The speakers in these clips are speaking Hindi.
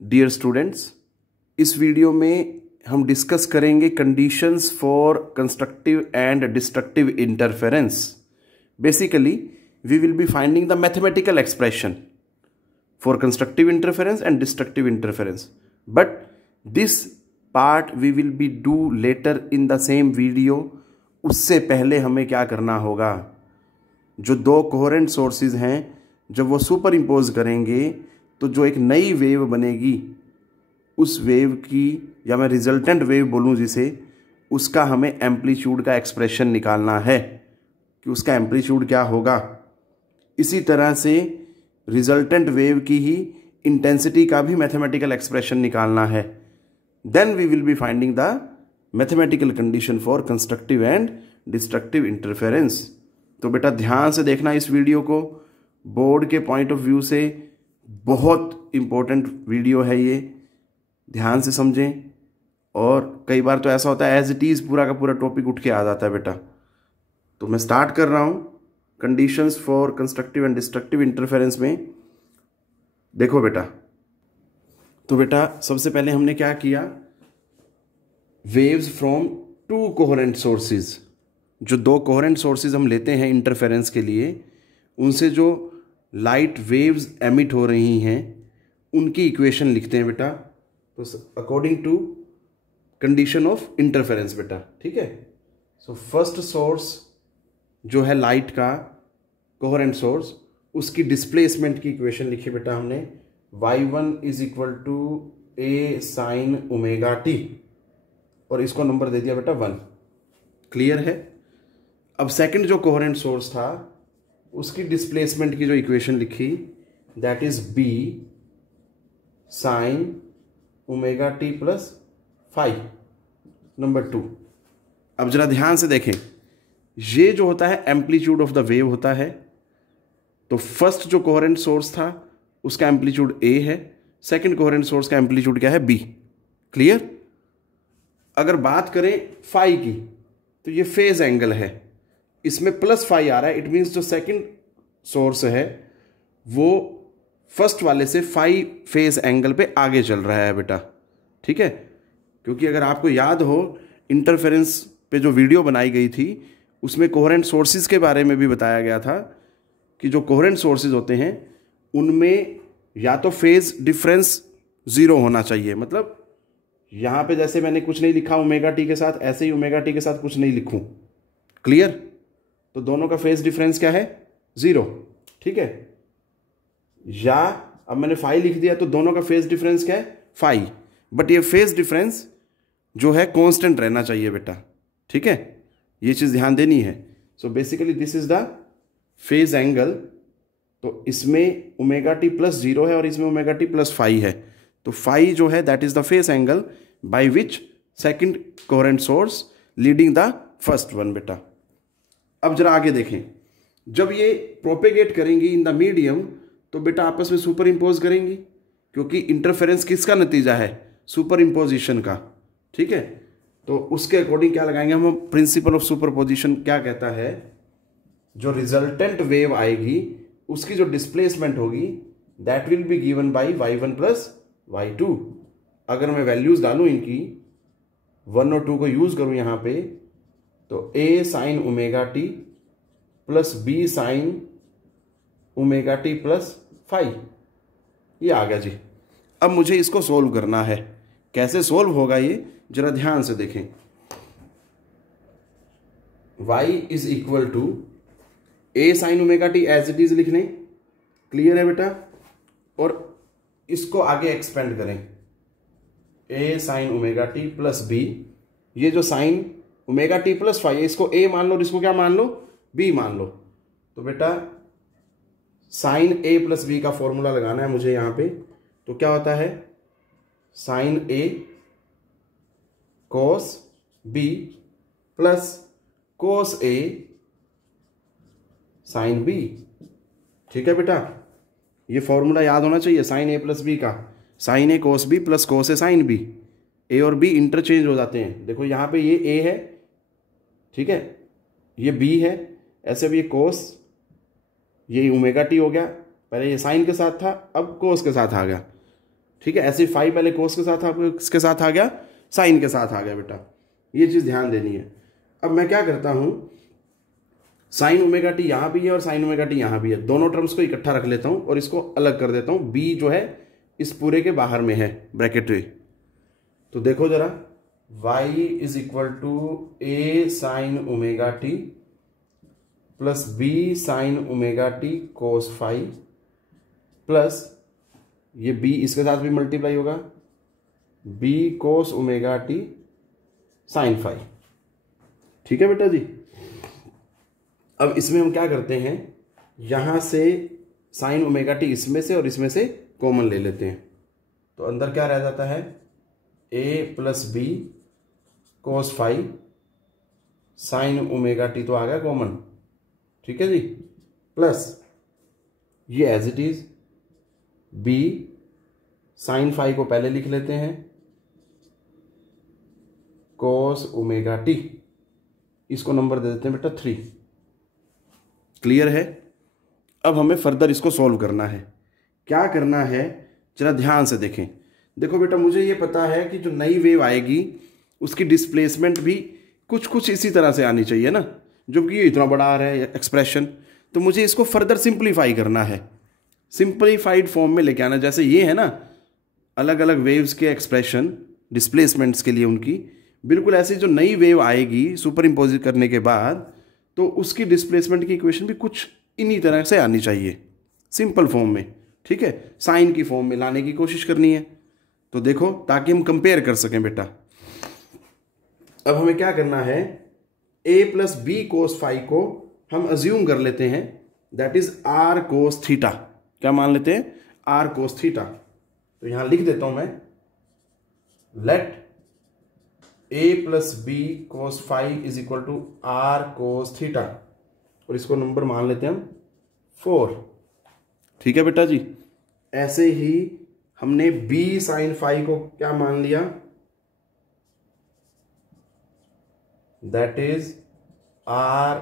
डियर स्टूडेंट्स, इस वीडियो में हम डिस्कस करेंगे conditions for constructive and destructive interference. Basically we will be finding the mathematical expression for constructive interference and destructive interference, but this part we will be do later in the same video. उससे पहले हमें क्या करना होगा, जो दो कोहेरेंट सोर्सेज हैं जब वो सुपर इम्पोज करेंगे तो जो एक नई वेव बनेगी, उस वेव की, या मैं रिजल्टेंट वेव बोलूँ जिसे, उसका हमें एम्पलीट्यूड का एक्सप्रेशन निकालना है कि उसका एम्पलीट्यूड क्या होगा. इसी तरह से रिजल्टेंट वेव की ही इंटेंसिटी का भी मैथमेटिकल एक्सप्रेशन निकालना है. Then we will be finding the mathematical condition for constructive and destructive interference. तो बेटा ध्यान से देखना इस वीडियो को, बोर्ड के पॉइंट ऑफ व्यू से बहुत इम्पोर्टेंट वीडियो है ये, ध्यान से समझें. और कई बार तो ऐसा होता है एज इट इज़ पूरा का पूरा टॉपिक उठ के आ जाता है बेटा. तो मैं स्टार्ट कर रहा हूँ conditions for constructive and destructive interference में. देखो बेटा, तो बेटा सबसे पहले हमने क्या किया, waves from to coherent sources, जो दो कोहेरेंट सोर्सेज हम लेते हैं इंटरफेरेंस के लिए, उनसे जो लाइट वेव्स एमिट हो रही हैं उनकी इक्वेशन लिखते हैं बेटा. तो according to condition of interference बेटा, ठीक है. सो फर्स्ट सोर्स जो है लाइट का कोहेरेंट सोर्स, उसकी डिस्प्लेसमेंट की इक्वेशन लिखी बेटा हमने, y1 is equal to a sine omega t, और इसको नंबर दे दिया बेटा 1. क्लियर है. अब सेकंड जो कोहेरेंट सोर्स था उसकी डिस्प्लेसमेंट की जो इक्वेशन लिखी, that is b sign omega t plus 5, number 2. अब जरा ध्यान से देखें, ये जो होता है एम्पलीट्यूड ऑफ द वेव होता है. तो फर्स्ट जो कोहेरेंट सोर्स था उसका एम्पलीट्यूड a है, सेकंड कोहेरेंट सोर्स का एम्पलीट्यूड क्या है, b. क्लियर. अगर बात करें फाई की, तो ये फेज एंगल है, इसमें प्लस फाई आ रहा है. इट मीन्स जो सेकंड सोर्स है वो फर्स्ट वाले से फाई फेज एंगल पे आगे चल रहा है बेटा, ठीक है. क्योंकि अगर आपको याद हो, इंटरफेरेंस पे जो वीडियो बनाई गई थी उसमें कोहेरेंट सोर्सेज के बारे में भी बताया गया था कि जो कोहेरेंट सोर्सेज होते हैं उनमें या तो फेज डिफरेंस 0 होना चाहिए, मतलब यहाँ पे जैसे मैंने कुछ नहीं लिखा ओमेगा टी के साथ, ऐसे ही ओमेगा टी के साथ कुछ नहीं लिखूं. क्लियर. तो दोनों का फेज डिफरेंस क्या है, 0, ठीक है. या अब मैंने फाई लिख दिया तो दोनों का फेज डिफरेंस क्या है, फाई. बट ये फेज डिफरेंस जो है कांस्टेंट रहना चाहिए बेटा, ठीक है. ये चीज़ ध्यान देनी है. So basically this is the phase angle. तो इसमें ओमेगा टी प्लस 0 है और इसमें ओमेगा टी प्लस 5 है. तो फाई जो है that is the phase angle by which second coherent source leading the first one बेटा. अब जरा आगे देखें, जब ये प्रोपेगेट करेंगी इन द मीडियम तो बेटा आपस में सुपर इम्पोज करेंगी, क्योंकि इंटरफेरेंस किसका नतीजा है, सुपर इम्पोजिशन का, ठीक है. तो उसके अकॉर्डिंग क्या लगाएंगे हम, प्रिंसिपल ऑफ सुपरपोजिशन क्या कहता है, जो रिजल्टेंट वेव आएगी उसकी जो डिस्प्लेसमेंट होगी that will be given by y1 plus y2. अगर मैं वैल्यूज डालूं इनकी, 1 और 2 को यूज करूं यहां पे, तो a sine omega t plus b sign omega t plus 5, ये आ गया जी. अब मुझे इसको सोल्व करना है. कैसे सोल्व होगा ये जरा ध्यान से देखें. y is equal to a sine omega t as it is लिख लें. क्लियर है बेटा. और इसको आगे एक्सपेंड करें, a sine omega t plus b. ये जो साइन ओमेगा टी प्लस 5 है, इसको a मान लो और इसको क्या मान लो, b मान लो. तो बेटा साइन a प्लस b का फॉर्मूला लगाना है मुझे यहां पे. तो क्या होता है, sine a cos b plus cos a sine b. ठीक है बेटा, ये फॉर्मूला याद होना चाहिए साइन a प्लस b का. Sine a cos b plus cos a sine b. a और b इंटरचेंज हो जाते हैं. देखो यहाँ पे ये a है, ठीक है, ये b है, ऐसे भी ये कोस, ये ओमेगा टी हो गया, पहले ये साइन के साथ था, अब कोस के साथ आ गया. ठीक है। ऐसे फाई पहले कोस के साथ आपको किसके साथ आ गया, साइन के साथ आ गया बेटा, ये चीज़ ध्यान देनी है। अब मैं क्या करता हूँ, साइन ओमेगा टी यहाँ भी है और साइन ओमेगा टी यहाँ भी है, दोनों टर्म्स को इकट्ठा रख लेता हूँ और इसको अलग कर देता हूँ। बी जो है इस पूरे के बाहर में है ब्रैकेट में। तो देखो जरा, y is equal to a sine omega t plus B sine omega t cos phi plus ये b इसके साथ भी मल्टीप्लाई होगा, b cos omega t sine phi. ठीक है बेटा जी। अब इसमें हम क्या करते हैं, यहां से साइन ओमेगा टी इसमें से और इसमें से कॉमन ले लेते हैं, तो अंदर क्या रह जाता है, a plus B cos phi sine omega t तो आ गया कॉमन, ठीक है जी, प्लस ये as it is b sine phi को पहले लिख लेते हैं कोस ओमेगा टी, इसको नंबर दे देते हैं बेटा 3। क्लियर है। अब हमें फर्दर इसको सॉल्व करना है। क्या करना है जरा ध्यान से देखें। देखो बेटा, मुझे ये पता है कि जो नई वेव आएगी उसकी डिस्प्लेसमेंट भी कुछ कुछ इसी तरह से आनी चाहिए ना, जो कि ये इतना बड़ा आ रहा है एक्सप्रेशन, तो मुझे इसको फर्दर सिंप्लीफाई करना है, सिंप्लीफाइड फॉर्म में लेके आना। जैसे ये है ना, अलग अलग वेव्स के एक्सप्रेशन डिस्प्लेसमेंट्स के लिए उनकी, बिल्कुल ऐसी जो नई वेव आएगी सुपर इम्पोज करने के बाद, तो उसकी डिस्प्लेसमेंट की इक्वेशन भी कुछ इन्हीं तरह से आनी चाहिए, सिंपल फॉर्म में। ठीक है, साइन की फॉर्म में लाने की कोशिश करनी है। तो देखो, ताकि हम कंपेयर कर सकें बेटा। अब हमें क्या करना है, a plus B cos phi को हम अज्यूम कर लेते हैं that is r cos theta. क्या मान लेते हैं, r कोस थीटा। तो यहां लिख देता हूं मैं, let a plus B cos phi is equal to r cos theta, और इसको नंबर मान लेते हैं हम 4। ठीक है बेटा जी। ऐसे ही हमने b साइन फाई को क्या मान लिया, that is r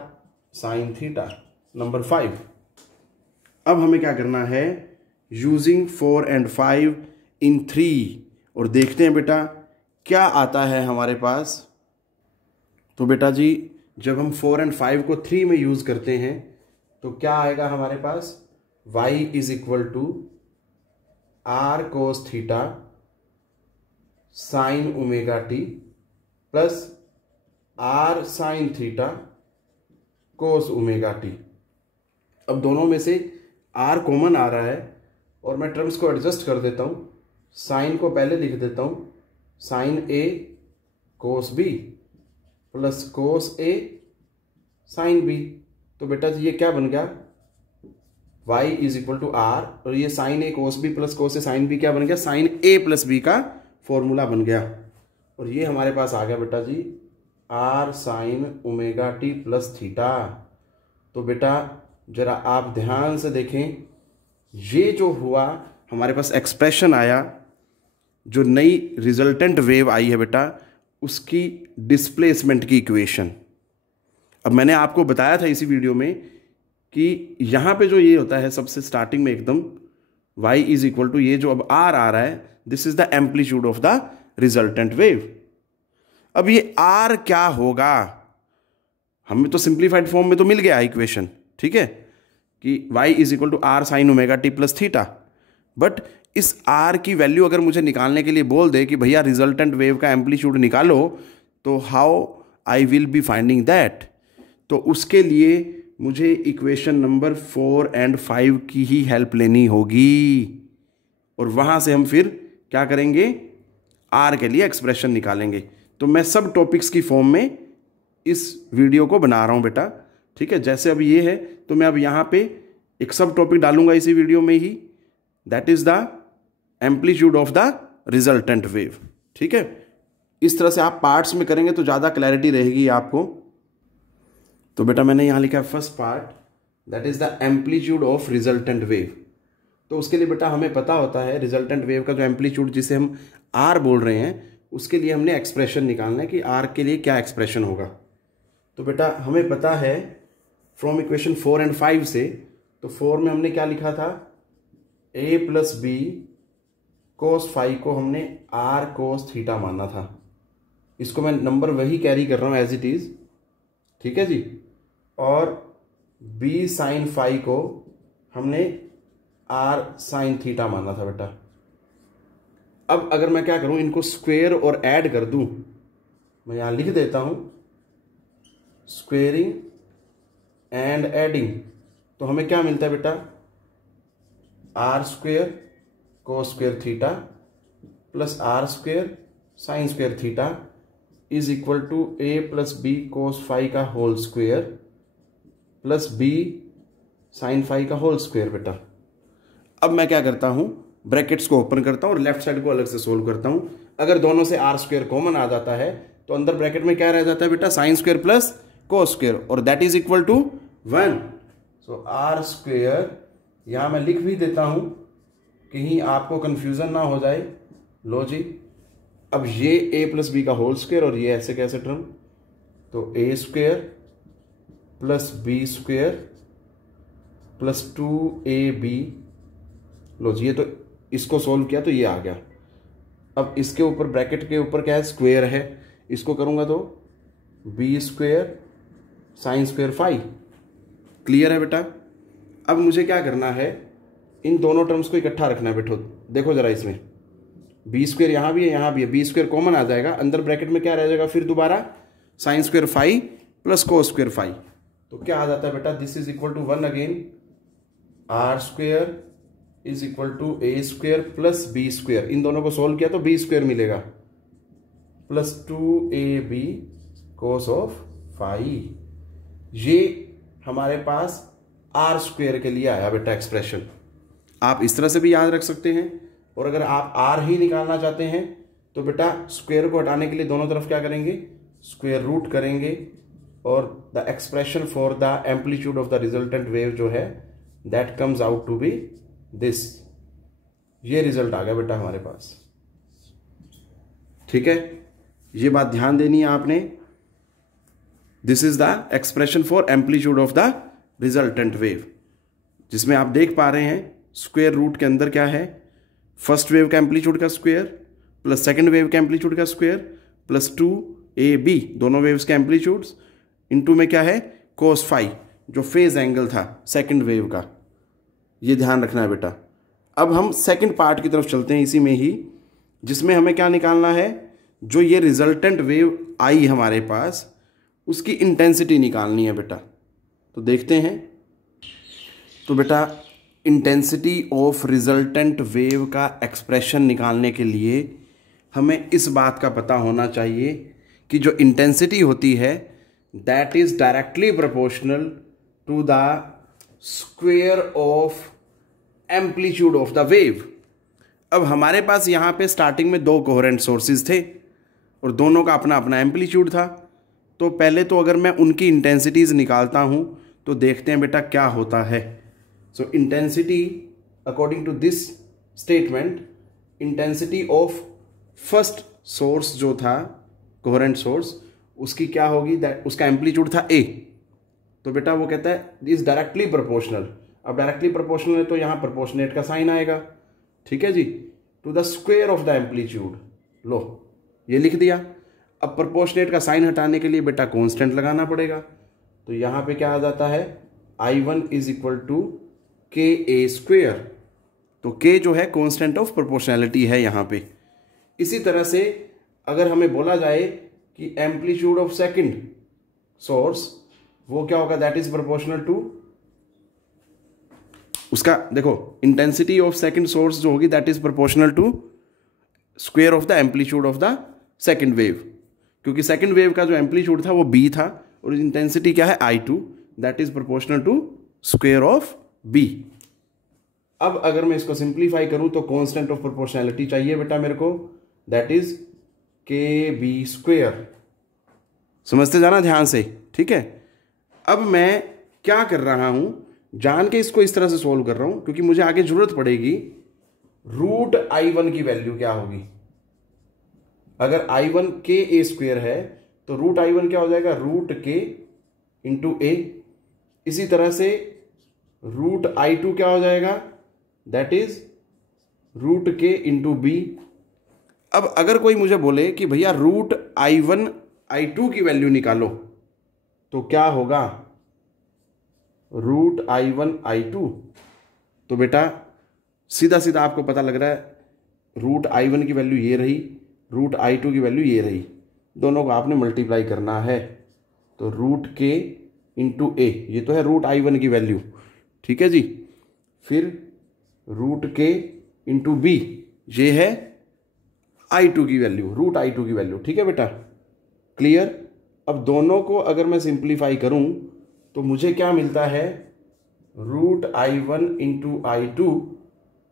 sine theta, number 5। अब हमें क्या करना है, यूजिंग 4 and 5 in 3, और देखते हैं बेटा क्या आता है हमारे पास। तो बेटा जी, जब हम 4 and 5 को 3 में यूज करते हैं तो क्या आएगा हमारे पास, y is equal to r cos theta sine omega t plus r sine theta cos omega t. अब दोनों में से r कॉमन आ रहा है और मैं टर्म्स को एडजस्ट कर देता हूं। साइन को पहले लिख देता हूं, sine a cos b plus cos a sine b। तो बेटा जी ये क्या बन गया, y is equal to r, और ये sine a cos b plus cos a sine b क्या बन गया, साइन a प्लस b का फॉर्मूला बन गया। और ये हमारे पास आ गया बेटा जी r sine omega t plus theta. तो बेटा जरा आप ध्यान से देखें, ये जो हुआ हमारे पास एक्सप्रेशन आया, जो नई रिजल्टेंट वेव आई है बेटा, उसकी डिस्प्लेसमेंट की इक्वेशन। अब मैंने आपको बताया था इसी वीडियो में कि यहाँ पे जो ये होता है सबसे स्टार्टिंग में एकदम, y इज इक्वल टू ये जो अब r आ रहा है, this is the amplitude of the resultant wave. अब ये r क्या होगा, हमें तो सिंप्लीफाइड फॉर्म में तो मिल गया इक्वेशन, ठीक है, कि y is equal to r sine omega t plus theta. But इस r की वैल्यू अगर मुझे निकालने के लिए बोल दे कि भैया रिजल्टेंट वेव का एम्पलीट्यूड निकालो, तो how I will be finding that. तो उसके लिए मुझे इक्वेशन नंबर 4 and 5 की ही हेल्प लेनी होगी, और वहाँ से हम फिर क्या करेंगे, r के लिए एक्सप्रेशन निकालेंगे। तो मैं सब टॉपिक्स की फॉर्म में इस वीडियो को बना रहा हूँ बेटा, ठीक है। जैसे अब ये है तो मैं अब यहाँ पे एक सब टॉपिक डालूंगा इसी वीडियो में ही, that is the amplitude of the resultant wave. ठीक है, इस तरह से आप पार्ट्स में करेंगे तो ज़्यादा क्लैरिटी रहेगी आपको। तो बेटा मैंने यहाँ लिखा है first part, that is the amplitude of resultant wave. तो उसके लिए बेटा हमें पता होता है रिजल्टेंट वेव का जो एम्पलीट्यूड जिसे हम r बोल रहे हैं, उसके लिए हमने एक्सप्रेशन निकालना है कि r के लिए क्या एक्सप्रेशन होगा। तो बेटा हमें पता है फ्रॉम इक्वेशन 4 and 5 से, तो 4 में हमने क्या लिखा था, a plus B cos phi को हमने आर कोस थीटा माना था। इसको मैं नंबर वही कैरी कर रहा हूं एज इट इज, ठीक है जी। और बी साइन फाई को हमने आर साइन थीटा माना था बेटा। अब अगर मैं क्या करूं, इनको स्क्वेयर और ऐड कर दूं, मैं यहां लिख देता हूं स्क्वेयरिंग एंड एडिंग, तो हमें क्या मिलता है बेटा, R square cos square theta plus R square sine square theta is equal to A plus B cos phi का whole square plus B sine phi का होल स्क्वेयर बेटा। अब मैं क्या करता हूं, ब्रैकेट्स को ओपन करता हूं और लेफ्ट साइड को अलग से सोल्व करता हूं। अगर दोनों से आर स्क्वेयर कॉमन आ जाता है तो अंदर ब्रैकेट में क्या रह जाता है बेटा, sine square plus cos square, और that is equal to 1। So R square यहां मैं लिख भी देता हूं, कहीं आपको कंफ्यूजन ना हो जाए। लो जी, अब ये ए प्लस बी का होल स्क्वेयर और ये ऐसे कैसे टर्म, तो A square plus B square plus 2ab। लो जी, ये तो इसको सोल्व किया तो ये आ गया। अब इसके ऊपर ब्रैकेट के ऊपर क्या है, स्क्वेयर है, इसको करूंगा तो B square sine square phi. Clear है बेटा। अब मुझे क्या करना है, इन दोनों टर्म्स को इकट्ठा रखना है बेटो। देखो जरा, इसमें बी स्क्वेयर यहां भी है यहां भी है, बी स्क्वेयर कॉमन आ जाएगा, अंदर ब्रैकेट में क्या रह जाएगा फिर दोबारा sine square phi plus cos square phi. तो क्या आ जाता है बेटा, this is equal to 1 again, R square is equal to A square plus B square. इन दोनों को सोल्व किया तो बी स्क्वेयर मिलेगा plus 2ab cos of phi. ये हमारे पास आर स्क्वेयर के लिए आया बेटा एक्सप्रेशन। आप इस तरह से भी याद रख सकते हैं, और अगर आप आर ही निकालना चाहते हैं तो बेटा स्क्वेयर को हटाने के लिए दोनों तरफ क्या करेंगे, स्क्वेयर रूट करेंगे, और the expression for the amplitude of the resultant wave जो है that comes out to be this. ये रिजल्ट आ गया बेटा हमारे पास, ठीक है। ये बात ध्यान देनी है आपने। This is the expression for amplitude of the resultant wave, जिसमें आप देख पा रहे हैं स्क्वेयर रूट के अंदर क्या है, फर्स्ट वेव का एम्पलीट्यूड का स्क्वेयर प्लस सेकंड वेव का एम्पलीट्यूड का स्क्वेयर प्लस 2ab, दोनों वेव्स के एम्पलीट्यूड्स, इनटू में क्या है कोस फाई, जो फेज एंगल था सेकंड वेव का। ये ध्यान रखना है बेटा। अब हम सेकंड पार्ट की तरफ चलते हैं इसी में ही, जिसमें हमें क्या निकालना है, जो ये रिजल्टेंट वेव आई हमारे पास उसकी इंटेंसिटी निकालनी है बेटा। तो देखते हैं। तो बेटा इंटेंसिटी ऑफ रिजल्टेंट वेव का एक्सप्रेशन निकालने के लिए हमें इस बात का पता होना चाहिए कि जो इंटेंसिटी होती है that is directly proportional to the square of amplitude of the wave. अब हमारे पास यहाँ पे स्टार्टिंग में दो कोहेरेंट सोर्सेज थे और दोनों का अपना अपना एम्पलीट्यूड था। तो पहले तो अगर मैं उनकी इंटेंसिटीज निकालता हूँ तो देखते हैं बेटा क्या होता है। So intensity according to this statement, intensity of first source जो था कोहेरेंट सोर्स, उसकी क्या होगी, दैट उसका एम्पलीट्यूड था ए। तो बेटा वो कहता है इज डायरेक्टली प्रोपोर्शनल। अब डायरेक्टली प्रोपोर्शनल है तो यहाँ प्रोपोर्शनेट का साइन आएगा, ठीक है जी, to the square of the amplitude. लो ये लिख दिया। अब प्रोपोर्शनेट का साइन हटाने के लिए बेटा कांस्टेंट लगाना पड़ेगा। तो यहाँ पे क्या आ जाता है, I1 इज इक्वल टू के ए स्क्वेयर। तो के जो है कांस्टेंट ऑफ प्रोपोर्शनैलिटी है यहाँ पे। इसी तरह से अगर हमें बोला जाए कि एम्पलीट्यूड ऑफ सेकंड सोर्स वो क्या होगा, दैट इज प्रोपोर्शनल टू उसका, देखो इंटेंसिटी ऑफ सेकंड सोर्स जो होगी that is proportional to square of the amplitude of the second wave, क्योंकि सेकंड वेव का जो एम्पलीट्यूड था वो b था और इंटेंसिटी क्या है I2, that is proportional to square of b। अब अगर मैं इसको सिंप्लीफाई करूं तो कांस्टेंट ऑफ प्रोपोर्शनैलिटी चाहिए बेटा मेरे को, दैट इज के बी स्क्वेयर। समझते जाना ध्यान से, ठीक है। अब मैं क्या कर रहा हूं, जान के इसको इस तरह से सोल्व कर रहा हूं क्योंकि मुझे आगे जरूरत पड़ेगी। रूट I1 की वैल्यू क्या होगी, अगर I1 के ए स्क्वेयर है तो रूट I1 क्या हो जाएगा, रूट के इंटू ए। इसी तरह से रूट I2 क्या हो जाएगा, दैट इज रूट के इंटू बी। अब अगर कोई मुझे बोले कि भैया रूट I1 I2 की वैल्यू निकालो, तो क्या होगा? रूट I1 I2, तो बेटा सीधा सीधा आपको पता लग रहा है रूट I1 की वैल्यू ये रही, रूट I2 की वैल्यू ये रही, दोनों को आपने मल्टीप्लाई करना है। तो रूट के इंटू ए, ये तो है रूट I1 की वैल्यू, ठीक है जी। फिर रूट के इंटू बी, ये है I2 की वैल्यू, रूट I2 की वैल्यू, ठीक है बेटा, क्लियर। अब दोनों को अगर मैं सिंप्लीफाई करूं तो मुझे क्या मिलता है? Root I1 into I2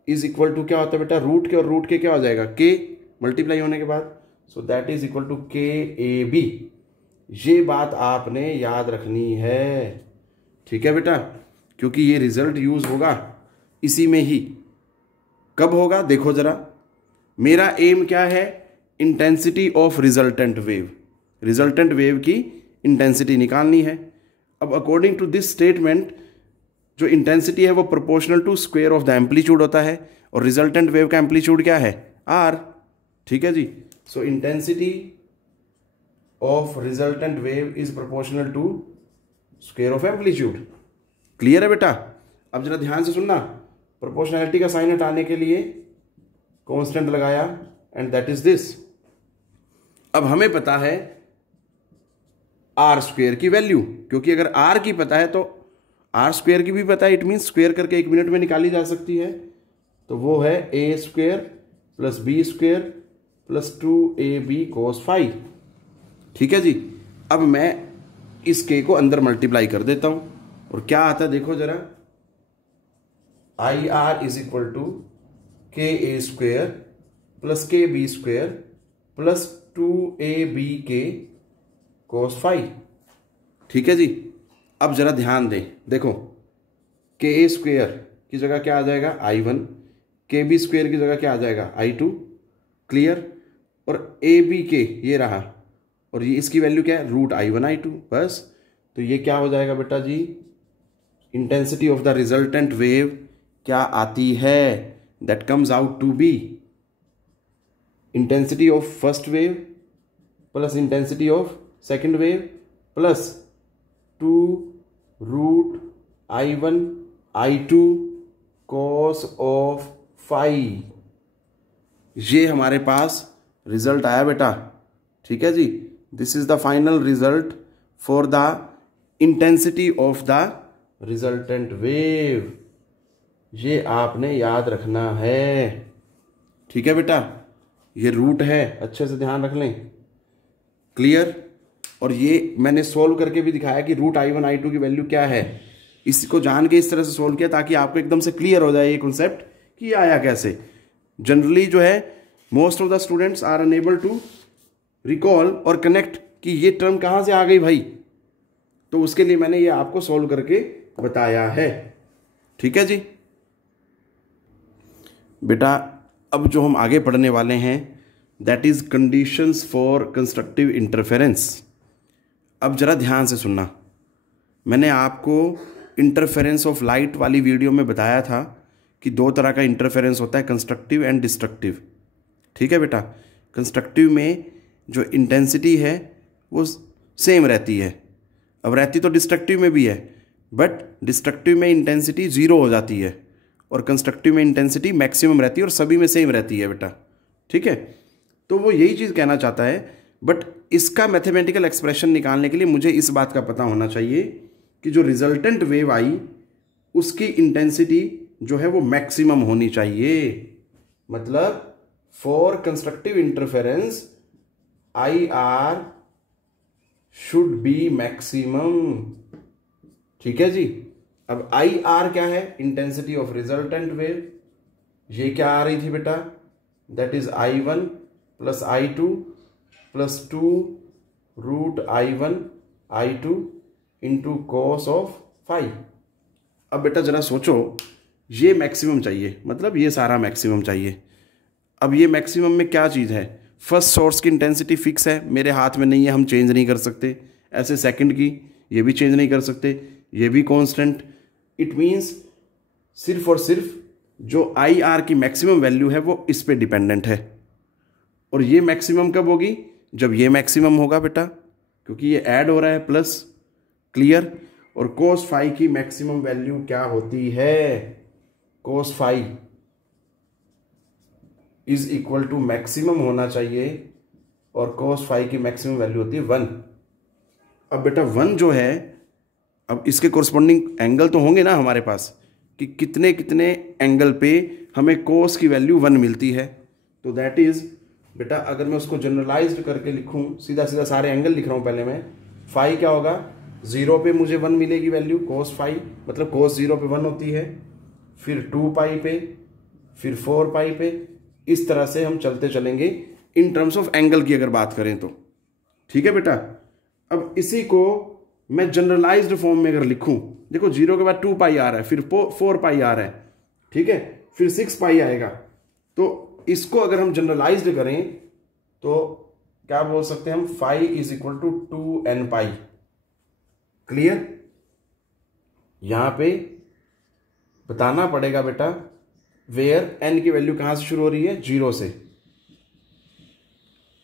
is equal to क्या होता है बेटा? रूट के और रूट के क्या हो जाएगा? के, मल्टीप्लाई होने के बाद, so that is equal to KAB। ये बात आपने याद रखनी है, ठीक है बेटा, क्योंकि ये रिजल्ट यूज होगा इसी में ही। कब होगा देखो जरा, मेरा एम क्या है? Intensity of resultant wave, resultant wave की इंटेंसिटी निकालनी है। अब अकॉर्डिंग टू दिस स्टेटमेंट जो इंटेंसिटी है वो proportional to square of the amplitude होता है, और रिजल्टेंट वेव का एम्पलीट्यूड क्या है? R, ठीक है जी। So intensity of resultant wave is proportional to square of amplitude. Clear है बेटा? अब जरा ध्यान से सुनना, प्रोपोर्शनैलिटी का साइन हटाने के लिए कांस्टेंट लगाया, एंड दैट इज दिस। अब हमें पता है R स्क्वायर की वैल्यू, क्योंकि अगर R की पता है तो R स्क्वायर की भी पता है, इट मीन स्क्वायर करके 1 मिनट में निकाली जा सकती है। तो वो है A square plus B square plus 2AB cos phi, ठीक है जी। अब मैं इस K को अंदर मल्टीप्लाई कर देता हूं, और क्या आता है देखो जरा, IR is equal to KA square plus KB square plus 2ABK cos phi, ठीक है जी। अब जरा ध्यान दें, देखो KA स्क्वायर की जगह क्या आ जाएगा? I1, KB स्क्वायर की जगह क्या आ जाएगा? I2, clear. और ABK ये रहा, और ये इसकी वैल्यू क्या है? रूट I1 I2, बस। तो ये क्या हो जाएगा बेटा जी? Intensity of the resultant wave क्या आती है? That comes out to be intensity of first wave plus intensity of second wave plus 2 root I1 I2 cos of phi. ये हमारे पास रिजल्ट आया बेटा, ठीक है जी। This is the final result for the intensity of the resultant wave. ये आपने याद रखना है, ठीक है बेटा। ये रूट है, अच्छे से ध्यान रख लें, क्लियर। और ये मैंने सोल्व करके भी दिखाया कि रूट I1 I2 की वैल्यू क्या है। इसको जान के इस तरह से सोल्व किया ताकि आपको एकदम से क्लियर हो जाए ये कॉन्सेप्ट कि आया कैसे। जनरली जो है most of the students are unable to recall और कनेक्ट कि ये टर्म कहाँ से आ गई भाई, तो उसके लिए मैंने ये आपको सोल्व करके बताया है, ठीक है जी बेटा। अब जो हम आगे पढ़ने वाले हैं that is conditions for constructive interference. अब जरा ध्यान से सुनना, मैंने आपको इंटरफेरेंस ऑफ लाइट वाली वीडियो में बताया था कि 2 तरह का इंटरफेरेंस होता है, कंस्ट्रक्टिव एंड डिस्ट्रक्टिव, ठीक है बेटा। कंस्ट्रक्टिव में जो इंटेंसिटी है वो सेम रहती है, अब रहती तो डिस्ट्रक्टिव में भी है, बट डिस्ट्रक्टिव में इंटेंसिटी 0 हो जाती है और कंस्ट्रक्टिव में इंटेंसिटी मैक्सिमम रहती है, और सभी में सेम रहती है बेटा, ठीक है। तो वो यही चीज़ कहना चाहता है, बट इसका मैथमेटिकल एक्सप्रेशन निकालने के लिए मुझे इस बात का पता होना चाहिए कि जो रिजल्टेंट वेव आई उसकी इंटेंसिटी जो है वो मैक्सिमम होनी चाहिए। मतलब for constructive interference IR should be maximum, ठीक है जी। अब IR क्या है? Intensity of resultant wave. ये क्या आ रही थी बेटा? That is I1 plus I2 plus 2 root I1 I2 into cos of phi. अब बेटा जरा सोचो, ये मैक्सिमम चाहिए, मतलब ये सारा मैक्सिमम चाहिए। अब ये मैक्सिमम में क्या चीज़ है? फर्स्ट सोर्स की इंटेंसिटी फिक्स है, मेरे हाथ में नहीं है, हम चेंज नहीं कर सकते। ऐसे सेकंड की ये भी चेंज नहीं कर सकते, ये भी कांस्टेंट। इट मीन्स सिर्फ और सिर्फ जो आई आर की मैक्सिमम वैल्यू है वो इस पे डिपेंडेंट है। और ये मैक्सिमम कब होगी? जब ये मैक्सिमम होगा बेटा, क्योंकि ये ऐड हो रहा है प्लस। क्लियर? और कोस फाई की मैक्सिमम वैल्यू क्या होती है? Cos phi is equal to maximum होना चाहिए, और कोस फाई की मैक्सिमम वैल्यू होती है 1। अब बेटा 1 जो है, अब इसके कोरस्पॉन्डिंग एंगल तो होंगे ना हमारे पास, कि कितने कितने एंगल पे हमें कोस की वैल्यू 1 मिलती है। तो दैट इज बेटा, अगर मैं उसको जनरलाइज्ड करके लिखूं, सीधा सीधा सारे एंगल लिख रहा हूं पहले मैं, फाई क्या होगा? 0 पे मुझे 1 मिलेगी वैल्यू, कोस फाई मतलब कोस 0 पे 1 होती है, फिर 2 पाई पे, फिर 4 पाई पे। इस तरह से हम चलते चलेंगे इन टर्म्स ऑफ एंगल की अगर बात करें तो। ठीक है बेटा? अब इसी को मैं जनरलाइज्ड फॉर्म में अगर लिखूं, देखो 0 के बाद 2 पाई आ रहा है, फिर 4 पाई आ रहा है, ठीक है, फिर 6 पाई आएगा। तो इसको अगर हम जनरलाइज्ड करें तो क्या बोल सकते हैं हम? Phi is equal to 2n pi. Clear? यहां पे बताना पड़ेगा बेटा, वेयर n की वैल्यू कहां से शुरू हो रही है? 0 से।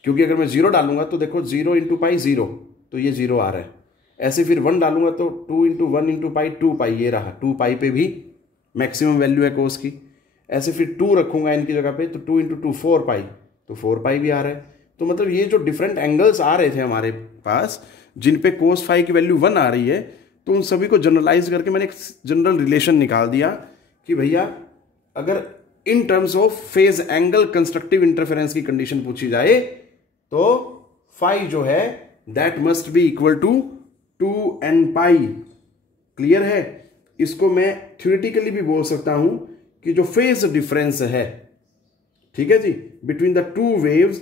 क्योंकि अगर मैं 0 डालूंगा तो देखो 0 इंटू पाई 0, तो ये 0 आ रहा है। ऐसे फिर 1 डालूंगा तो 2 इंटू 1 इंटू पाई 2 पाई, ये रहा। 2 पाई पे भी मैक्सिमम वैल्यू है कोस की। ऐसे फिर 2 रखूंगा n की जगह पे, तो 2 इंटू 2 4 पाई, तो 4 पाई भी आ रहा है। तो मतलब ये जो डिफरेंट एंगल्स आ रहे थे हमारे पास, जिन पे कोस फाई की वैल्यू 1 आ रही है, तो उन सभी को जनरलाइज करके मैंने एक जनरल रिलेशन निकाल दिया कि भैया अगर in terms of phase angle constructive interference की कंडीशन पूछी जाए तो फाई जो है that must be equal to 2n pi. Clear है? इसको मैं थ्योरेटिकली भी बोल सकता हूं कि जो फेज डिफरेंस है, ठीक है जी, बिटवीन द टू वेव्स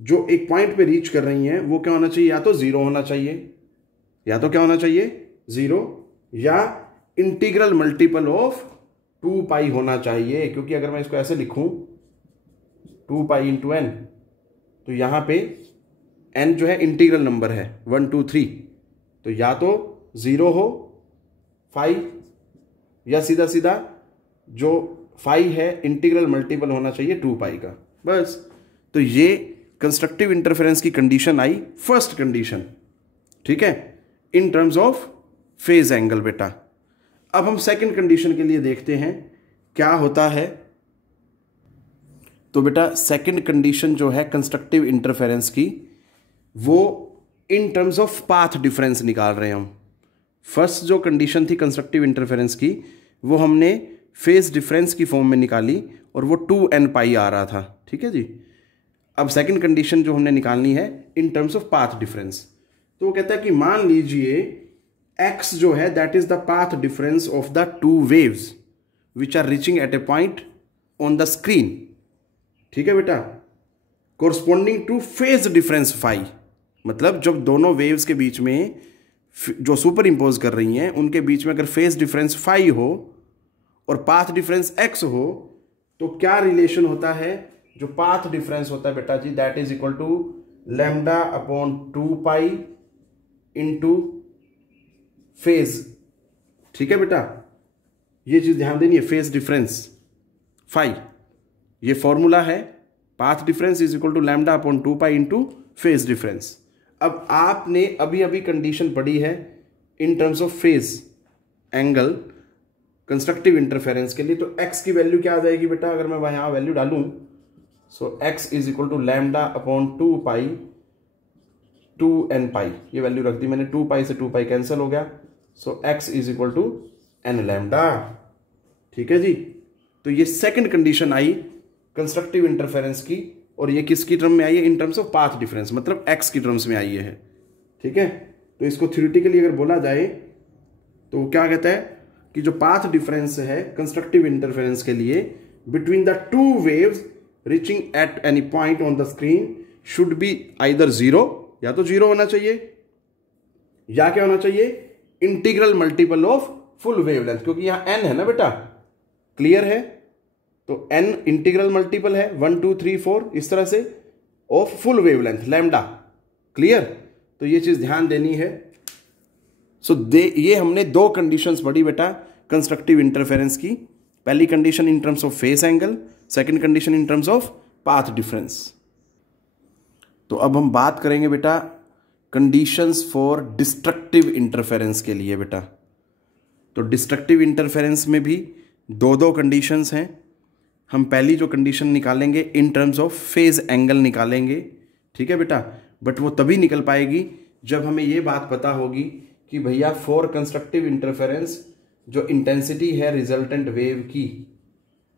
जो एक पॉइंट पे रीच कर रही हैं, वो क्या होना चाहिए? या तो 0 होना चाहिए, या तो क्या होना चाहिए? 0, या इंटीग्रल मल्टीपल ऑफ 2 पाई होना चाहिए। क्योंकि अगर मैं इसको ऐसे लिखूं 2 पाई इंटू n, तो यहां पे n जो है इंटीग्रल नंबर है 1 2 3, तो या तो 0 हो फाई, या सीधा सीधा जो फाई है इंटीग्रल मल्टीपल होना चाहिए 2 पाई का, बस। तो ये कंस्ट्रक्टिव इंटरफेरेंस की कंडीशन आई, फर्स्ट कंडीशन। ठीक है, in terms of phase angle बेटा। अब हम सेकंड कंडीशन के लिए देखते हैं क्या होता है। तो बेटा सेकंड कंडीशन जो है कंस्ट्रक्टिव इंटरफेरेंस की, वो इन टर्म्स ऑफ पाथ डिफरेंस निकाल रहे हैं हम। फर्स्ट जो कंडीशन थी कंस्ट्रक्टिव इंटरफेरेंस की, वो हमने फेज डिफरेंस की फॉर्म में निकाली और वो 2n पाई आ रहा था। ठीक है जी। अब सेकंड कंडीशन जो हमने निकालनी है in terms of path difference, तो वो कहता है कि मान लीजिए x जो है that is the path difference of the two waves which are reaching at a point on the screen. ठीक है बेटा, corresponding to phase difference phi, मतलब जब दोनों वेव्स के बीच में जो सुपर इम्पोज कर रही हैं उनके बीच में अगर फेज डिफरेंस फाई हो और पाथ डिफरेंस x हो, तो क्या रिलेशन होता है? जो पाथ डिफरेंस होता है बेटा जी, that is equal to lambda upon 2 pi into phase. ठीक है बेटा, ये चीज ध्यान देनी है, फेज डिफरेंस फाई, ये फॉर्मूला है, path difference is equal to lambda upon 2 pi into phase difference. अब आपने अभी अभी कंडीशन पढ़ी है in terms of phase angle constructive interference के लिए, तो x की वैल्यू क्या आ जाएगी बेटा? अगर मैं यहां वैल्यू डालूं, so x is equal to lambda upon 2 pi 2n pi, ये वैल्यू रख दी मैंने, 2 पाई से 2 पाई कैंसिल हो गया, so x is equal to n lambda. ठीक है जी, तो ये सेकंड कंडीशन आई कंस्ट्रक्टिव इंटरफेरेंस की, और ये किसकी टर्म में आई है? In terms of path difference, मतलब x की टर्म्स में आई है। ठीक है, तो इसको थ्योरेटिकली अगर बोला जाए तो क्या कहता है कि जो पाथ डिफरेंस है कंस्ट्रक्टिव इंटरफेरेंस के लिए between the two waves reaching eight any point on the screen should be either 0, या तो 0 होना चाहिए, या क्या होना चाहिए? Integral multiple of full wavelength, क्योंकि यहां n है ना बेटा। क्लियर है? तो n इंटीग्रल मल्टीपल है 1 2 3 4 इस तरह से of full wavelength lambda. Clear? तो ये चीज ध्यान देनी है। सो ये हमने दो कंडीशंस पढ़ी बेटा कंस्ट्रक्टिव इंटरफेरेंस की, पहली condition in terms of phase angle, second condition in terms of path difference. तो अब हम बात करेंगे बेटा कंडीशंस फॉर डिस्ट्रक्टिव इंटरफेरेंस के लिए बेटा। तो डिस्ट्रक्टिव इंटरफेरेंस में भी दो दो कंडीशंस हैं। हम पहली जो कंडीशन निकालेंगे in terms of phase angle निकालेंगे, ठीक है बेटा, बट वो तभी निकल पाएगी जब हमें ये बात पता होगी कि भैया फॉर कंस्ट्रक्टिव इंटरफेरेंस जो इंटेंसिटी है रिजल्टेंट वेव की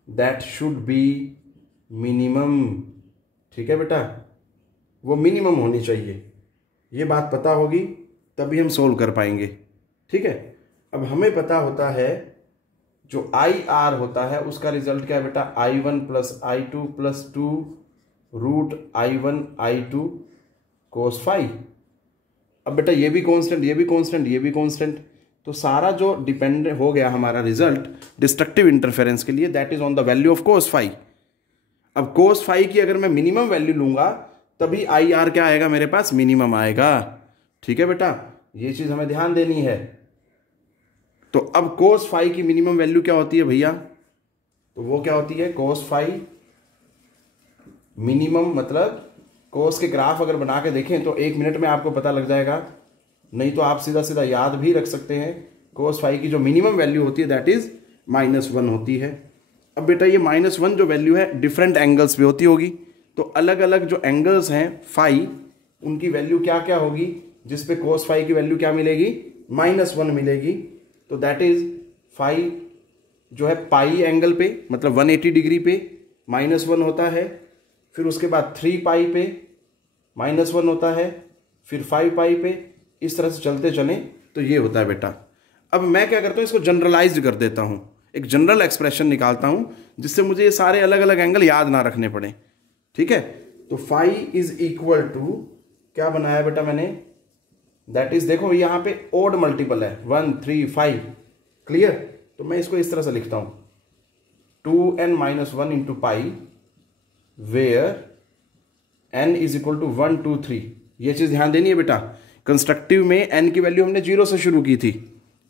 दैट शुड बी मिनिमम, ठीक है बेटा, वो मिनिमम होनी चाहिए। ये बात पता होगी तभी हम सोल्व कर पाएंगे, ठीक है। अब हमें पता होता है जो आई आर होता है उसका रिजल्ट क्या है बेटा, I1 plus I2 plus 2 root I1 I2 cos phi. अब बेटा ये भी कांस्टेंट, ये भी कांस्टेंट, ये भी कांस्टेंट, तो सारा जो डिपेंड हो गया हमारा रिजल्ट डिस्ट्रक्टिव इंटरफेरेंस के लिए that is on the value of cos phi. अब कोस फाई की अगर मैं मिनिमम वैल्यू लूंगा तभी आई आर क्या आएगा मेरे पास, मिनिमम आएगा, ठीक है बेटा, ये चीज हमें ध्यान देनी है। तो अब कोस फाई की मिनिमम वैल्यू क्या होती है भैया, तो वो क्या होती है कोस फाई मिनिमम, मतलब कोस के ग्राफ अगर बना के देखें तो 1 मिनट में आपको पता लग जाएगा, नहीं तो आप सीधा सीधा याद भी रख सकते हैं। कोस फाई की जो मिनिमम वैल्यू होती है दैट इज -1 होती है। अब बेटा ये -1 जो वैल्यू है डिफरेंट एंगल्स पे होती होगी, तो अलग अलग जो एंगल्स हैं फाई उनकी वैल्यू क्या क्या होगी, जिसपे कोस फाई की वैल्यू क्या मिलेगी, -1 मिलेगी। तो दैट इज फाई जो है पाई एंगल पे मतलब 180 डिग्री पे -1 होता है, फिर उसके बाद 3 पाई पे -1 होता है, फिर 5 पाई पे, इस तरह से चलते चलें तो ये होता है बेटा। अब मैं क्या करता हूं, इसको जनरलाइज कर देता हूं, एक जनरल एक्सप्रेशन निकालता हूं जिससे मुझे ये सारे अलग अलग एंगल याद ना रखने पड़े, ठीक है। तो फाई इज इक्वल टू क्या बनाया बेटा मैंने, दैट इज देखो यहां पे ओड मल्टीपल है 1 3 5, क्लियर। तो मैं इसको इस तरह से लिखता हूं 2n-1 into pi where n is equal to 1 2 3। ये चीज ध्यान देनी है बेटा, कंस्ट्रक्टिव में n की वैल्यू हमने 0 से शुरू की थी,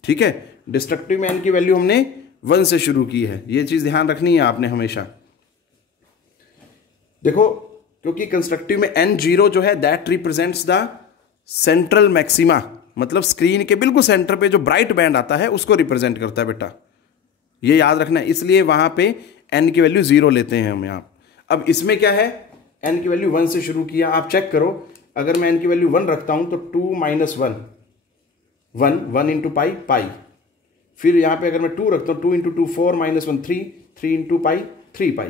ठीक है, डिस्ट्रक्टिव में n की वैल्यू हमने 1 से शुरू की है, ये चीज ध्यान रखनी है आपने हमेशा। देखो क्योंकि कंस्ट्रक्टिव में n0 जो है that represents the central maxima, मतलब स्क्रीन के बिल्कुल सेंटर पे जो ब्राइट बैंड आता है उसको रिप्रेजेंट करता है बेटा, ये याद रखना है, इसलिए वहां पे n की वैल्यू 0 लेते हैं हम यहाँ। अब इसमें क्या है, n की वैल्यू 1 से शुरू किया, आप चेक करो अगर मैं n की वैल्यू 1 रखता हूं तो 2 - 1 इंटू पाई, फिर यहां पे अगर मैं 2 रखता हूं 2 इंटू 2 4 -1 3 इंटू पाई 3 पाई।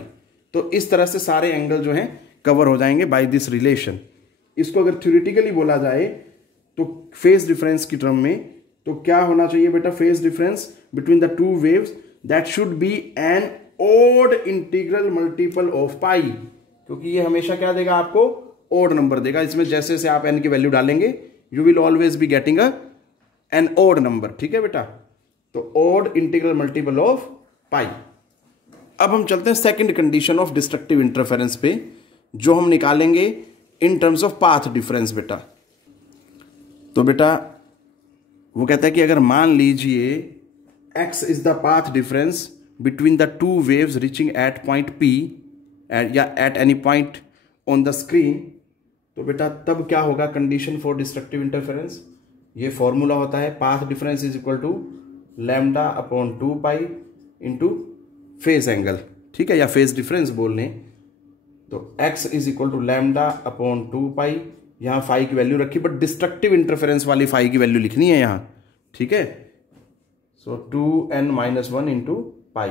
तो इस तरह से सारे एंगल जो हैं कवर हो जाएंगे बाय दिस रिलेशन। इसको अगर थ्योरेटिकली बोला जाए तो फेज डिफरेंस की टर्म में तो क्या होना चाहिए बेटा, phase difference between the two waves that should be an odd integral multiple of pi, क्योंकि ये हमेशा क्या देगा आपको, ओड नंबर देगा। इसमें जैसे जैसे आप एन की वैल्यू डालेंगे you will always be getting an odd number, ठीक है बेटा। तो odd integral multiple of pi. अब हम चलते हैं second condition of destructive interference पे, जो हम निकालेंगे in terms of path difference बेटा। तो बेटा वो कहता है कि अगर मान लीजिए x is the path difference between the two waves reaching at point P या at any point on the screen, तो बेटा तब क्या होगा कंडीशन फॉर डिस्ट्रक्टिव इंटरफेरेंस, ये फॉर्मूला होता है path difference is equal to λ/2 pi into phase angle, ठीक है, या फेज डिफरेंस बोल लें। तो x is equal to λ/2 pi, यहां फाई की वैल्यू रखी, बट डिस्ट्रक्टिव इंटरफेरेंस वाली फाई की वैल्यू लिखनी है यहां, ठीक है। सो 2n-1 इंटू पाई,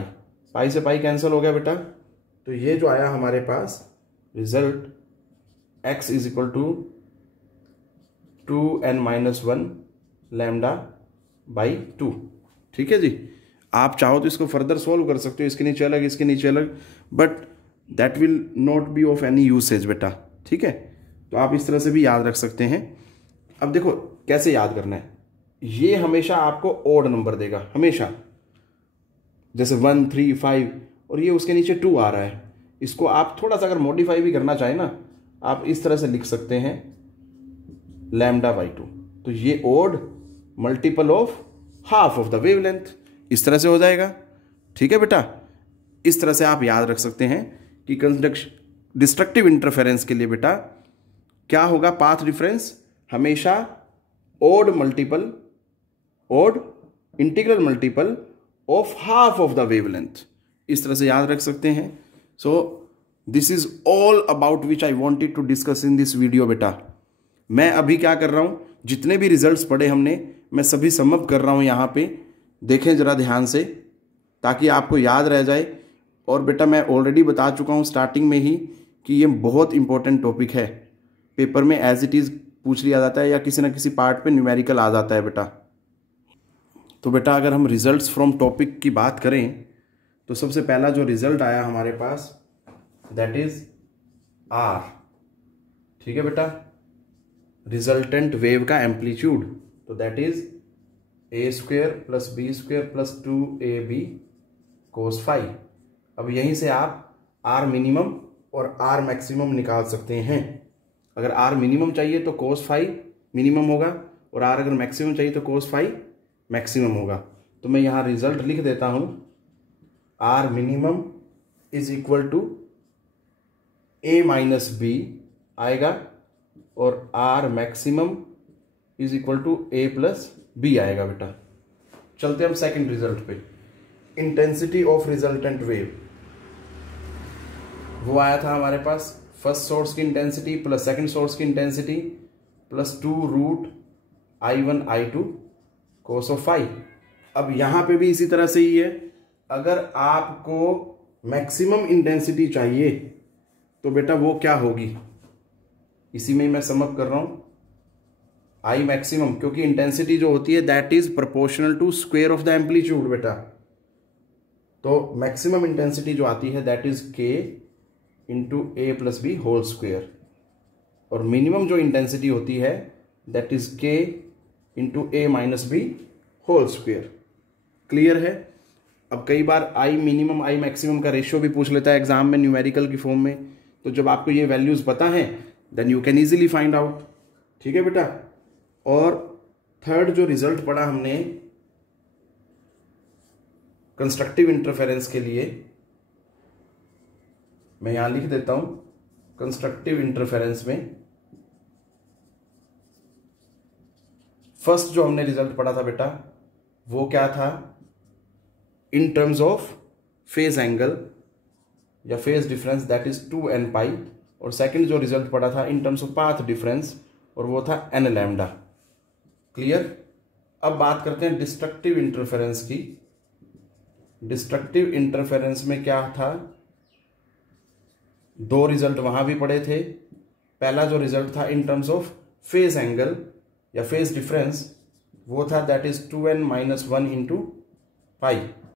पाई से पाई कैंसिल हो गया बेटा, तो ये जो आया हमारे पास result x is equal to 2n-1 λ/2, ठीक है जी। आप चाहो तो इसको फर्दर सॉल्व कर सकते हो, इसके नीचे अलग इसके नीचे अलग, but that will not be of any usage बेटा, ठीक है। तो आप इस तरह से भी याद रख सकते हैं। अब देखो कैसे याद करना है, ये हमेशा आपको ओड नंबर देगा हमेशा, जैसे 1 3 5 और ये उसके नीचे 2 आ रहा है, इसको आप थोड़ा सा अगर मॉडिफाई भी करना चाहें ना, आप इस तरह से लिख सकते हैं λ/2, तो ये odd multiple of half of the wavelength, इस तरह से हो जाएगा, ठीक है बेटा। इस तरह से आप याद रख सकते हैं कि डिस्ट्रक्टिव इंटरफेरेंस के लिए बेटा क्या होगा, पाथ डिफरेंस हमेशा odd integral multiple of half of the wavelength, इस तरह से याद रख सकते हैं। So this is all about which I wanted to discuss in this video बेटा। मैं अभी क्या कर रहा हूं, जितने भी रिजल्ट्स पढ़े हमने मैं सभी समअप कर रहा हूं यहाँ पे, देखें जरा ध्यान से ताकि आपको याद रह जाए। और बेटा मैं ऑलरेडी बता चुका हूँ स्टार्टिंग में ही कि ये बहुत इंपॉर्टेंट टॉपिक है, पेपर में एज इट इज़ पूछ लिया जाता है या किसी ना किसी पार्ट पे न्यूमेरिकल आ जाता है बेटा। तो बेटा अगर हम रिजल्ट्स फ्रॉम टॉपिक की बात करें तो सबसे पहला जो रिजल्ट आया हमारे पास दैट इज आर, ठीक है बेटा, रिजल्टेंट वेव का एम्पलीट्यूड, तो that is a square plus B square plus 2ab cos phi. अब यहीं से आप आर मिनिमम और आर मैक्सिमम निकाल सकते हैं। अगर आर मिनिमम चाहिए तो कोस फाई मिनिमम होगा और आर अगर मैक्सिमम चाहिए तो कोस फाई मैक्सिमम होगा। तो मैं यहाँ रिजल्ट लिख देता हूँ, R minimum is equal to a minus b आएगा और R maximum is equal to A plus b आएगा बेटा। चलते हम सेकंड रिजल्ट पे, इंटेंसिटी ऑफ रिजल्टेंट वेव, वो आया था हमारे पास फर्स्ट सोर्स की इंटेंसिटी प्लस सेकंड सोर्स की intensity plus 2√I1 I2 cos of phi. अब यहां पे भी इसी तरह से ही है, अगर आपको मैक्सिमम इंटेंसिटी चाहिए तो बेटा वो क्या होगी, इसी में ही मैं समअप कर रहा हूं, आई मैक्सिमम, क्योंकि इंटेंसिटी जो होती है that is proportional to square of the amplitude बेटा। तो मैक्सिमम इंटेंसिटी जो आती है that is K into A plus B whole square, और मिनिमम जो इंटेंसिटी होती है that is K into A minus B whole square. Clear है। अब कई बार आई मिनिमम आई मैक्सिमम का रेशियो भी पूछ लेता है एग्जाम में न्यूमेरिकल की फॉर्म में, तो जब आपको ये वैल्यूज पता है then you can easily find out, ठीक है बेटा। और थर्ड जो रिजल्ट पढ़ा हमने कंस्ट्रक्टिव इंटरफेरेंस के लिए, मैं यहां लिख देता हूं, कंस्ट्रक्टिव इंटरफेरेंस में फर्स्ट जो हमने रिजल्ट पढ़ा था बेटा वो क्या था, in terms of phase angle या phase difference that is 2n pi, और सेकंड जो रिजल्ट पढ़ा था in terms of path difference और वो था n लैम्डा। क्लियर। अब बात करते हैं डिस्ट्रक्टिव इंटरफेरेंस की। डिस्ट्रक्टिव इंटरफेरेंस में क्या था, दो रिजल्ट वहां भी पढ़े थे। पहला जो रिजल्ट था in terms of phase angle या फेज डिफरेंस वो था that is 2n - 1 into pi,